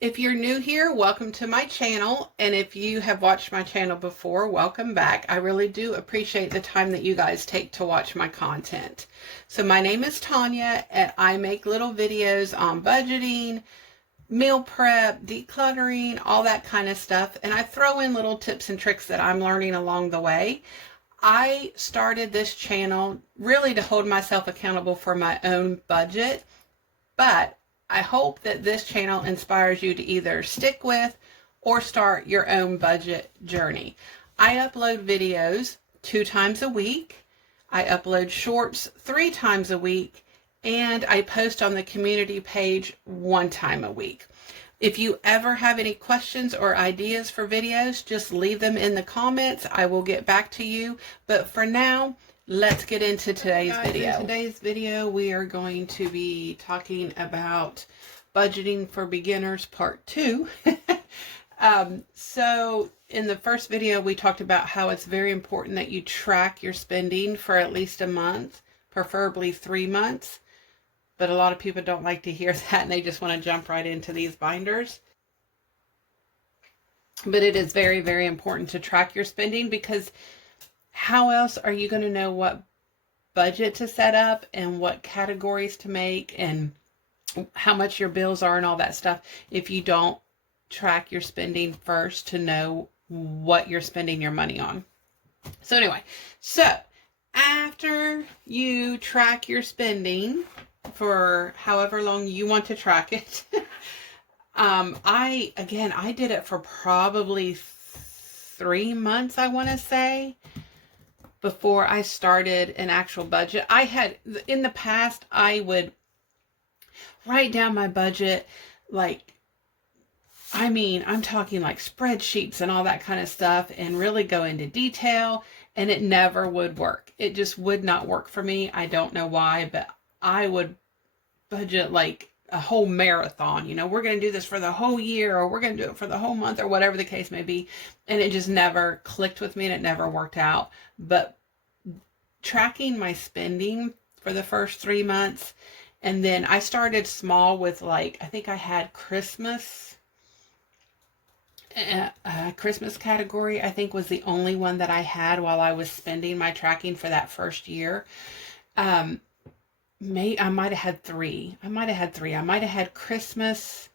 If you're new here, welcome to my channel. And if you have watched my channel before, welcome back. I really do appreciate the time that you guys take to watch my content. So my name is Tanya, and I make little videos on budgeting, meal prep, decluttering, all that kind of stuff. And I throw in little tips and tricks that I'm learning along the way. I started this channel really to hold myself accountable for my own budget, but I hope that this channel inspires you to either stick with or start your own budget journey. I upload videos 2 times a week. I upload shorts 3 times a week, and I post on the community page 1 time a week. If you ever have any questions or ideas for videos, just leave them in the comments. I will get back to you. But for now, let's get into today's video. In today's video, we are going to be talking about budgeting for beginners part 2. So in the first video, we talked about how it's very important that you track your spending for at least a month, preferably 3 months. But a lot of people don't like to hear that, and they just want to jump right into these binders. But it is very, very important to track your spending, because how else are you going to know what budget to set up and what categories to make and how much your bills are and all that stuff if you don't track your spending first to know what you're spending your money on? So anyway, so after you track your spending for however long you want to track it, I did it for probably 3 months, I want to say, before I started an actual budget. I had, in the past, I would write down my budget, I'm talking like spreadsheets and all that kind of stuff, and really go into detail, and it never would work. It just would not work for me. I don't know why, but I would budget like a whole marathon. We're going to do this for the whole year, or we're going to do it for the whole month, or whatever the case may be. And it just never clicked with me, and it never worked out. But tracking my spending for the first 3 months, and then I started small with, I think I had Christmas category, I think, was the only one that I had while I was spending my tracking for that first year. I might have had three. I might have had Christmas,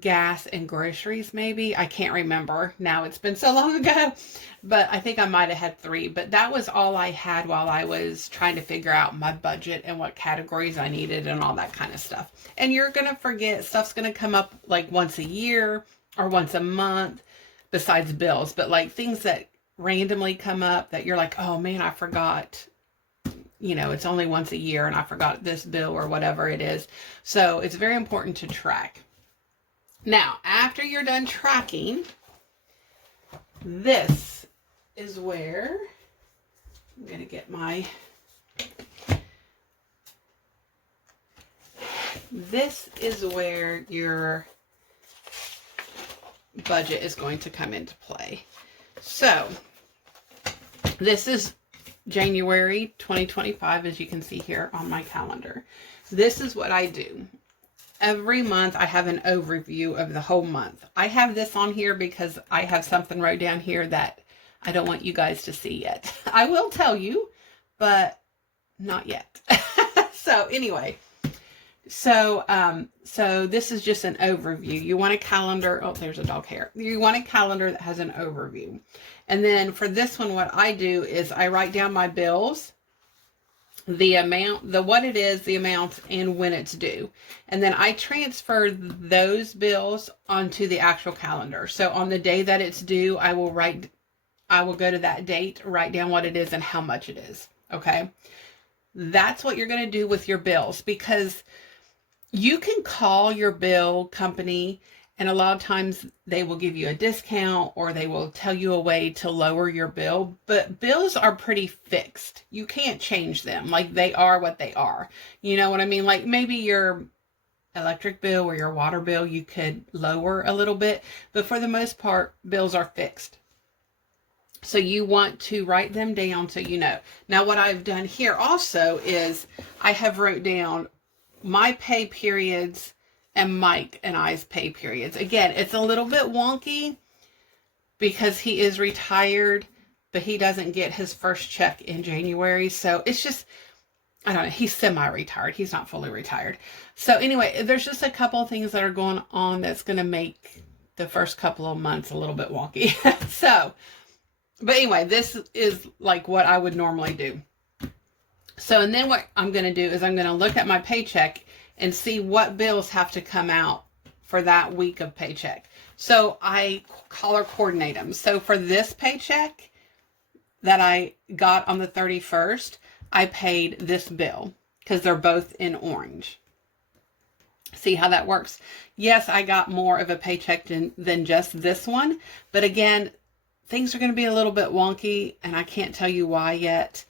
gas, and groceries, maybe. I can't remember now. It's been so long ago, but I think I might have had 3. But that was all I had while I was trying to figure out my budget and what categories I needed and all that kind of stuff. And you're going to forget. Stuff's going to come up like once a year or once a month, besides bills. But things that randomly come up that you're like, oh man, I forgot. It's only once a year and I forgot this bill or whatever it is. So it's very important to track. Now, after you're done tracking, this is where I'm going to get this is where your budget is going to come into play. So this is January 2025, as you can see here on my calendar. This is what I do. Every month I have an overview of the whole month. I have this on here because I have something wrote down here that I don't want you guys to see yet. I will tell you, but not yet. So anyway, so this is just an overview. You want a calendar. Oh, there's a dog hair. You want a calendar that has an overview. And then for this one, what I do is I write down my bills, the amount, what it is, the amount, and when it's due. And then I transfer those bills onto the actual calendar. So on the day that it's due, I will go to that date, write down what it is and how much it is. Okay. That's what you're going to do with your bills, because you can call your bill company, and a lot of times they will give you a discount, or they will tell you a way to lower your bill. But bills are pretty fixed. You can't change them. They are what they are. You know what I mean? Maybe your electric bill or your water bill, you could lower a little bit. But for the most part, bills are fixed. So you want to write them down so you know. Now, what I've done here also is I have wrote down my pay periods and Mike and I's pay periods. Again, it's a little bit wonky because he is retired, but he doesn't get his first check in January. So it's just, I don't know, he's semi-retired. He's not fully retired. So anyway, there's just a couple of things that are going on that's going to make the first couple of months a little bit wonky. So, but anyway, this is like what I would normally do. So, and then what I'm going to do is I'm going to look at my paycheck and see what bills have to come out for that week of paycheck. So I color coordinate them. So for this paycheck that I got on the 31st, I paid this bill because they're both in orange. See how that works? Yes, I got more of a paycheck than just this one. But again, things are going to be a little bit wonky and I can't tell you why yet.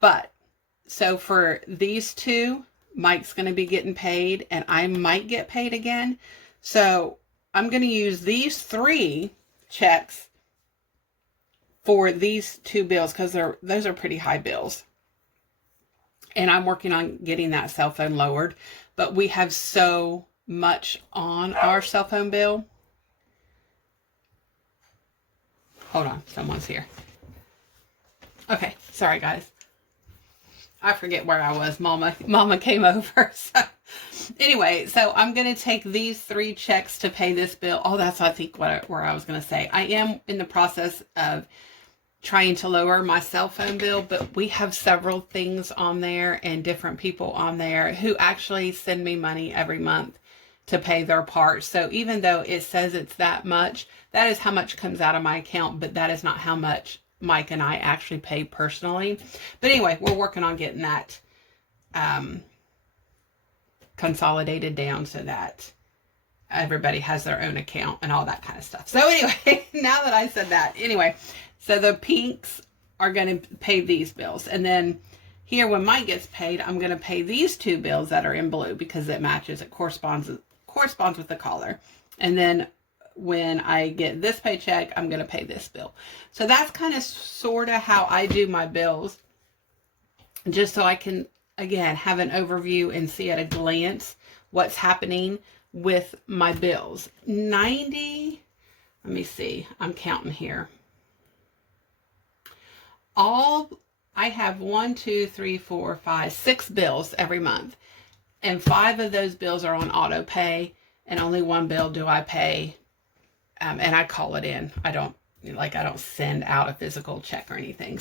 But so for these two, Mike's going to be getting paid and I might get paid again. So I'm going to use these 3 checks for these 2 bills because those are pretty high bills. And I'm working on getting that cell phone lowered. But we have so much on our cell phone bill. Hold on, someone's here. Okay, sorry guys. I forget where I was. Mama came over. So anyway, so I'm going to take these 3 checks to pay this bill. Oh, that's, I think, where I was going to say. I am in the process of trying to lower my cell phone bill, but we have several things on there and different people on there who actually send me money every month to pay their part. So even though it says it's that much, that is how much comes out of my account, but that is not how much Mike and I actually pay personally. But anyway, we're working on getting that consolidated down so that everybody has their own account and all that kind of stuff. So anyway, now that I said that, anyway, so the pinks are going to pay these bills. And then here when Mike gets paid, I'm going to pay these 2 bills that are in blue because it matches, it corresponds with the color. And then when I get this paycheck, I'm going to pay this bill. So that's kind of sort of how I do my bills, just so I can, again, have an overview and see at a glance what's happening with my bills. 90, let me see, I'm counting here. I have 1, 2, 3, 4, 5, 6 bills every month. And 5 of those bills are on auto pay, and only 1 bill do I pay. And I call it in. I don't send out a physical check or anything.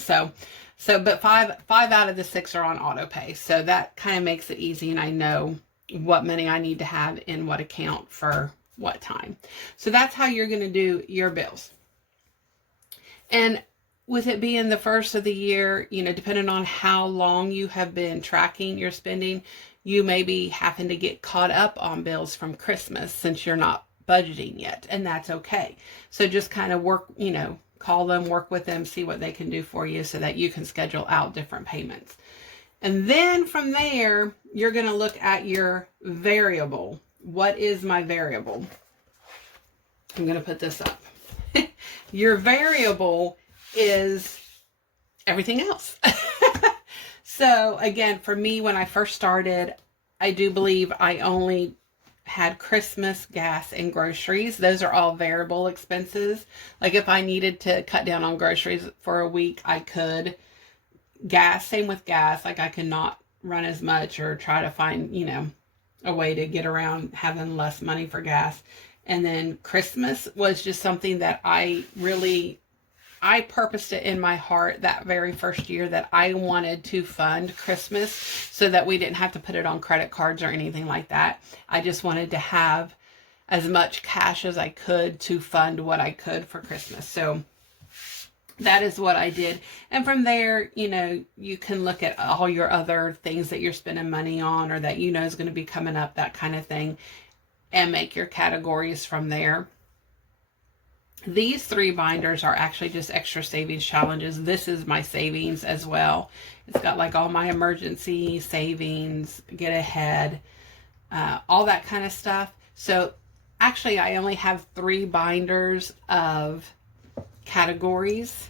But 5 out of the 6 are on auto pay. So that kind of makes it easy, and I know what money I need to have in what account for what time. So that's how you're going to do your bills. And with it being the first of the year, depending on how long you have been tracking your spending, you may be having to get caught up on bills from Christmas since you're not budgeting yet, and that's okay. So just kind of work, call them, work with them, see what they can do for you so that you can schedule out different payments. And then from there, you're going to look at your variable. What is my variable? I'm going to put this up. Your variable is everything else. So again, for me, when I first started, I do believe I only had Christmas, gas, and groceries. Those are all variable expenses. Like if I needed to cut down on groceries for a week, I could. Gas, same with gas. Like I could not run as much or try to find, a way to get around having less money for gas. And then Christmas was just something that I purposed it in my heart that very first year that I wanted to fund Christmas so that we didn't have to put it on credit cards or anything like that. I just wanted to have as much cash as I could to fund what I could for Christmas. So that is what I did. And from there, you can look at all your other things that you're spending money on or that is going to be coming up, that kind of thing, and make your categories from there. These 3 binders are actually just extra savings challenges. This is my savings as well. It's got like all my emergency savings, get ahead, all that kind of stuff. So actually I only have 3 binders of categories.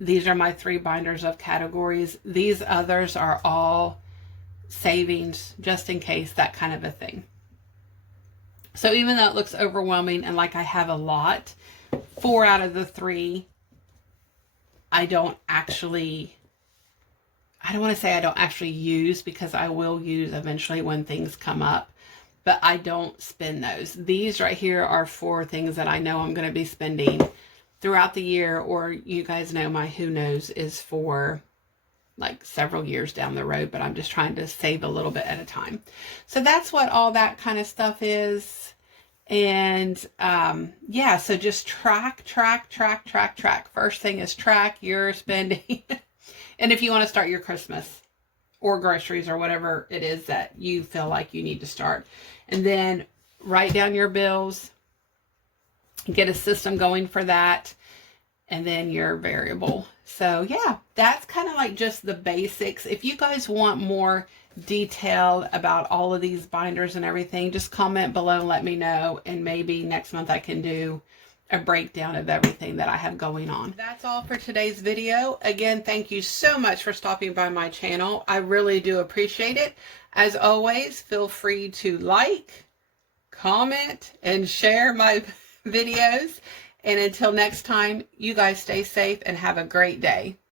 These are my 3 binders of categories. These others are all savings just in case, that kind of a thing. So even though it looks overwhelming and like I have a lot, 4 out of the 3 I don't want to say I don't actually use, because I will use eventually when things come up, but I don't spend those. These right here are for things that I know I'm going to be spending throughout the year, or you guys know my who knows is for like several years down the road, but I'm just trying to save a little bit at a time. So that's what all that kind of stuff is. And yeah, so just track. First thing is track your spending. And if you want to start your Christmas or groceries or whatever it is that you feel like you need to start, and then write down your bills, get a system going for that, and then your variable. So yeah, that's kind of like just the basics. If you guys want more detail about all of these binders and everything, just comment below and let me know, and maybe next month I can do a breakdown of everything that I have going on. That's all for today's video. Again, thank you so much for stopping by my channel. I really do appreciate it. As always, feel free to like, comment, and share my videos. And until next time, you guys stay safe and have a great day.